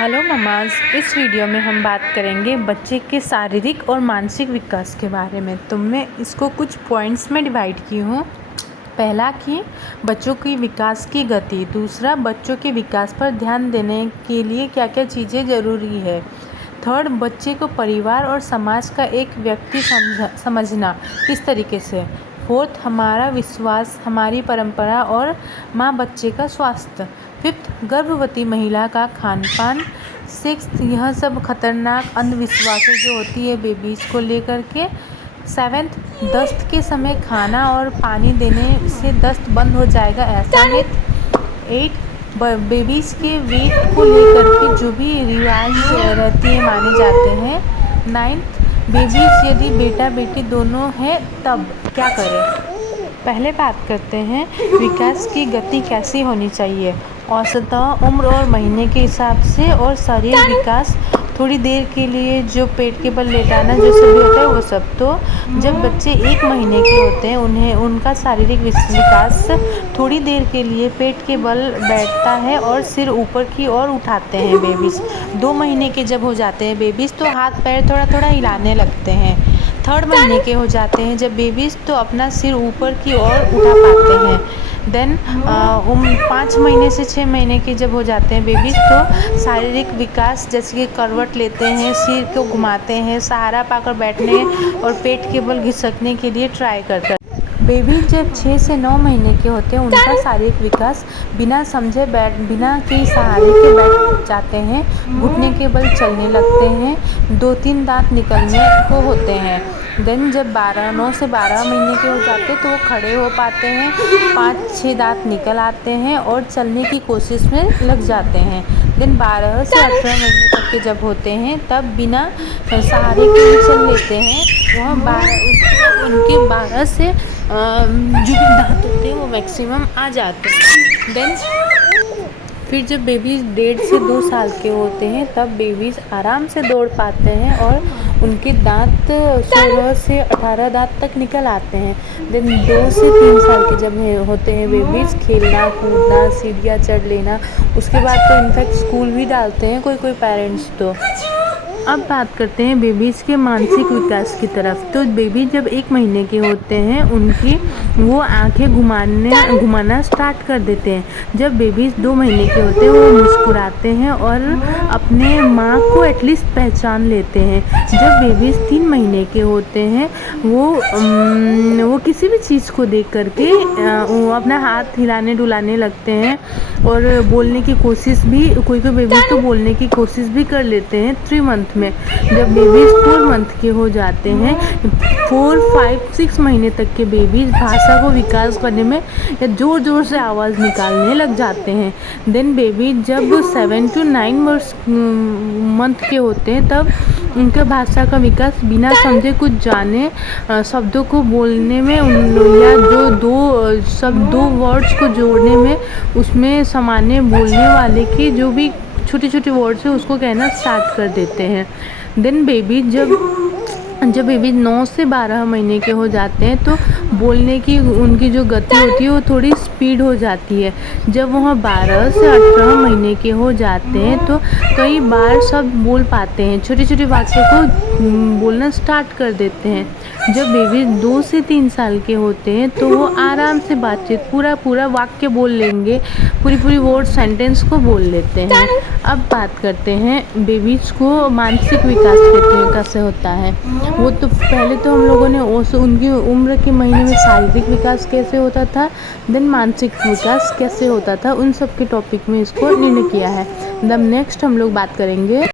Hello mama's, इस video में हम बात करेंगे बच्चे के शारीरिक और मानसिक विकास के बारे में। तो मैं इसको कुछ पॉइंट्स में डिवाइड की हूँ। पहला कि बच्चों की विकास की गति, दूसरा बच्चों के विकास पर ध्यान देने के लिए क्या क्या चीज़ें ज़रूरी है, थर्ड बच्चे को परिवार और समाज का एक व्यक्ति समझना किस तरीके से, फोर्थ हमारा विश्वास, हमारी परंपरा और माँ बच्चे का स्वास्थ्य, फिफ्थ गर्भवती महिला का खान पान, सिक्स्थ यह सब खतरनाक अंधविश्वासें जो होती है बेबीज़ को लेकर के, सेवेंथ दस्त के समय खाना और पानी देने से दस्त बंद हो जाएगा ऐसा मिथ, एट बेबीज़ के वेट को लेकर के जो भी रिवाज रहती है माने जाते हैं, नाइन्थ बेबीज़ यदि बेटा बेटी दोनों हैं तब क्या करें। पहले बात करते हैं विकास की गति कैसी होनी चाहिए। औसतन उम्र और महीने के हिसाब से और शरीर विकास, थोड़ी देर के लिए जो पेट के बल लेटाना जो सब भी होता है वो सब। तो जब बच्चे 1 महीने के होते हैं उन्हें उनका शारीरिक विकास थोड़ी देर के लिए पेट के बल बैठता है और सिर ऊपर की ओर उठाते हैं बेबीज़। 2 महीने के जब हो जाते हैं बेबीज़ तो हाथ पैर थोड़ा थोड़ा हिलाने लगते हैं। 3rd महीने के हो जाते हैं जब बेबीज़ तो अपना सिर ऊपर की ओर उठा पाते हैं। देन 5 महीने से 6 महीने के जब हो जाते हैं बेबीज़ तो शारीरिक विकास जैसे कि करवट लेते हैं, सिर को घुमाते हैं, सहारा पाकर बैठने और पेट के बल घिसकने के लिए ट्राई करते हैं। बेबी जब 6 से 9 महीने के होते हैं उनका शारीरिक विकास बिना समझे बिना के सहारे के बैठ जाते हैं, घुटने के बल चलने लगते हैं, 2-3 दांत निकलने को होते हैं। देन जब 9 से 12 महीने के हो जाते हैं तो वो खड़े हो पाते हैं, 5-6 दांत निकल आते हैं और चलने की कोशिश में लग जाते हैं। देन 12 से 18 महीने तक के जब होते हैं तब बिना सहारे के भी चल लेते हैं। वह उनके 12 से जो भी दांत होते हैं वो मैक्सिमम आ जाते हैं। देन फिर जब बेबीज़ 1.5 से 2 साल के होते हैं तब बेबीज़ आराम से दौड़ पाते हैं और उनके दांत 16 से 18 दांत तक निकल आते हैं। देन 2 से 3 साल के जब होते हैं बेबीज़ खेलना कूदना सीढ़ियाँ चढ़ लेना, उसके बाद तो इनफैक्ट स्कूल भी डालते हैं कोई पारेंट्स तो। अब बात करते हैं बेबीज़ के मानसिक विकास की तरफ। तो बेबी जब 1 महीने के होते हैं उनकी वो आंखें घुमाना स्टार्ट कर देते हैं। जब बेबीज़ 2 महीने के होते हैं वो मुस्कुराते हैं और अपने माँ को एटलीस्ट पहचान लेते हैं। जब बेबीज़ 3 महीने के होते हैं वो किसी भी चीज़ को देख करके वो अपना हाथ हिलाने डुलाने लगते हैं और बोलने की कोशिश भी, कोई बेबी तो बोलने की कोशिश भी कर लेते हैं 3 मंथ में। जब बेबीज़ 4 मंथ के हो जाते हैं, 4, 5, 6 महीने तक के बेबीज़ भाषा को विकास करने में या ज़ोर ज़ोर से आवाज़ निकालने लग जाते हैं। देन बेबी जब 7 to 9 मंथ के होते हैं तब उनका भाषा का विकास बिना समझे कुछ जाने शब्दों को बोलने में या जो 2 वर्ड्स को जोड़ने में उसमें सामान्य बोलने वाले की जो भी छोटे छोटे वर्ड्स है उसको कहना स्टार्ट कर देते हैं। देन बेबी जब बेबी 9 से 12 महीने के हो जाते हैं तो बोलने की उनकी जो गति होती है वो थोड़ी स्पीड हो जाती है। जब वह 12 से 18 महीने के हो जाते हैं तो कई बार शब्द बोल पाते हैं, छोटे छोटे वाक्यों को बोलना स्टार्ट कर देते हैं। जब बेबी 2 से 3 साल के होते हैं तो वो आराम से बातचीत पूरा वाक्य बोल लेंगे, पूरी वर्ड सेंटेंस को बोल लेते हैं। अब बात करते हैं बेबीज़ को मानसिक विकास कैसे होता है। वो तो पहले तो हम लोगों ने उनकी उम्र के महीने में शारीरिक विकास कैसे होता था, देन मानसिक विकास कैसे होता था, उन सब के टॉपिक में इसको निर्णय किया है। नेक्स्ट हम लोग बात करेंगे